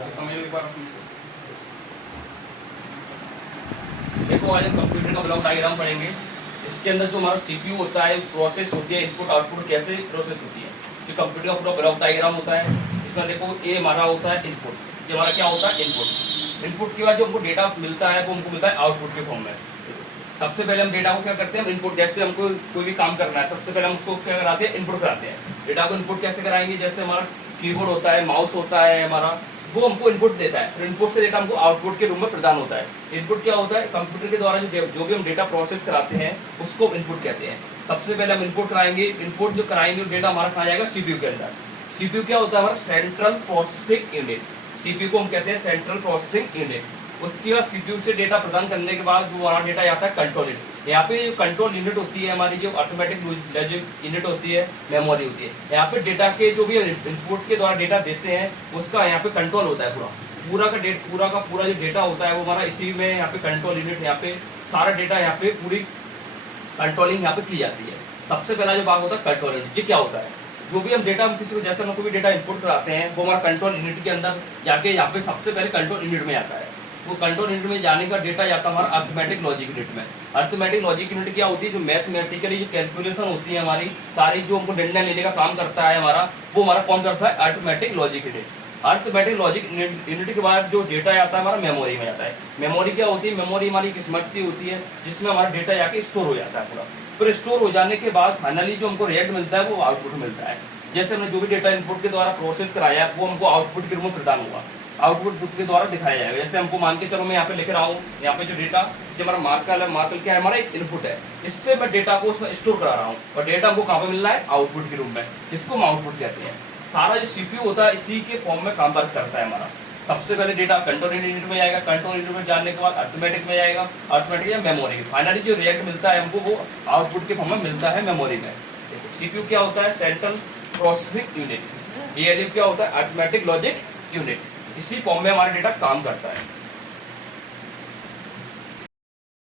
समझ लो एक बार देखो, आज हम कंप्यूटर का ब्लॉक डायग्राम पढ़ेंगे। इसके अंदर जो हमारा सीपीयू होता है, प्रोसेस होती है, इनपुट आउटपुट कैसे प्रोसेस होती है, कि कंप्यूटर का पूरा ब्लॉक डायग्राम होता है। इसमें देखो ए हमारा होता है इनपुट, ये हमारा क्या होता है इनपुट। इनपुट के बाद जो हमको डेटा मिलता है वो हमको मिलता है आउटपुट के फॉर्म में। सबसे पहले हम डेटा को क्या करते हैं, इनपुट। जैसे हमको कोई भी काम करना है, सबसे पहले हम उसको क्या कराते हैं, इनपुट कराते हैं। डेटा को इनपुट कैसे कराएंगे, जैसे हमारा कीबोर्ड होता है, माउस होता है हमारा, वो हमको इनपुट देता है। फिर इनपुट से डेटा हमको आउटपुट के रूप में प्रदान होता है। इनपुट क्या होता है, कंप्यूटर के द्वारा जो भी हम डेटा प्रोसेस कराते हैं उसको इनपुट कहते हैं। सबसे पहले हम इनपुट कराएंगे। इनपुट जो कराएंगे डेटा हमारा कहाँ जाएगा, सीपीयू के अंदर। सीपीयू क्या होता है, हमारा सेंट्रल प्रोसेसिंग यूनिट। सीपीयू को हम कहते हैं सेंट्रल प्रोसेसिंग यूनिट। उसके बाद सीपीयू से डेटा प्रदान करने के बाद वो हमारा डेटा आता है कंट्रोल यूनिट। यहाँ पे जो कंट्रोल यूनिट होती है हमारी, जो अर्थमेटिक लॉजिक यूनिट होती है, मेमोरी होती है। यहाँ पे डेटा के जो भी इनपुट के द्वारा डेटा देते हैं उसका यहाँ पे कंट्रोल होता है। पूरा जो डेटा होता है वो हमारा इसी में यहाँ पे कंट्रोल यूनिट, यहाँ पे सारा डेटा यहाँ पे पूरी कंट्रोलिंग यहाँ पे की जाती है। सबसे पहला जो भाग होता है कंट्रोल यूनिट। ये क्या होता है, जो भी हम डेटा, हम किसी को जैसे हम कोई भी डेटा इनपुट कराते हैं वो हमारा कंट्रोल यूनिट के अंदर जाके यहाँ पे सबसे पहले कंट्रोल यूनिट में आता है। वो कंट्रोल यूनिट में जाने का डेटा जाता है हमारा अर्थमेटिक लॉजिक यूनिट में। अर्थमेटिक लॉजिक यूनिट क्या होती है, जो मैथमेटिकली जो कैलकुलेशन होती है हमारी सारी, जो हमको निर्णय लेने का काम करता है हमारा, वो हमारा कौन करता है, arithmetic logic unit. Arithmetic logic unit के बाद जो डेटा आता है हमारा मेमोरी में जाता है। मेमोरी क्या होती है, मेमोरी हमारी एक स्मृति होती है जिसमें हमारा डेटा जाके स्टोर हो जाता है पूरा। फिर स्टोर हो जाने के बाद फाइनली जो हमको रिजल्ट मिलता है वो आउटपुट मिलता है। जैसे हमने जो भी डेटा इनपुट के द्वारा प्रोसेस कराया वो हमको आउटपुट के रूप में प्रदान हुआ, आउटपुट के द्वारा दिखाया जाएगा। जैसे हमको मान के चलो मैं यहाँ पे लिख रहा हूँ, यहाँ पे जो डेटा, जो हमारा मार्कर है, मार्कर क्या है, हमारा एक इनपुट है। इससे मैं डेटा को उसमें स्टोर करा रहा हूँ और डेटा हमको कहाँ पे मिल रहा है, आउटपुट के रूप में, जिसको हम आउटपुट कहते हैं। सारा जो सीपीयू होता है इसी के फॉर्म में काम करता है हमारा। सबसे पहले डेटा कंट्रोल यूनिट में जाएगा, कंट्रोल यूनिट में जाने के बाद अर्थमेटिक में जाएगा, अर्थमेटिक या मेमोरी में। फाइनली जो रिजल्ट मिलता है हमको वो आउटपुट के फॉर्म में मिलता है मेमोरी में। देखो सीपीयू क्या होता है, सेंट्रल प्रोसेसिंग यूनिट। एएलयू क्या होता है, अर्थमेटिक लॉजिक यूनिट। इसी फॉर्म में हमारा डेटा काम करता है।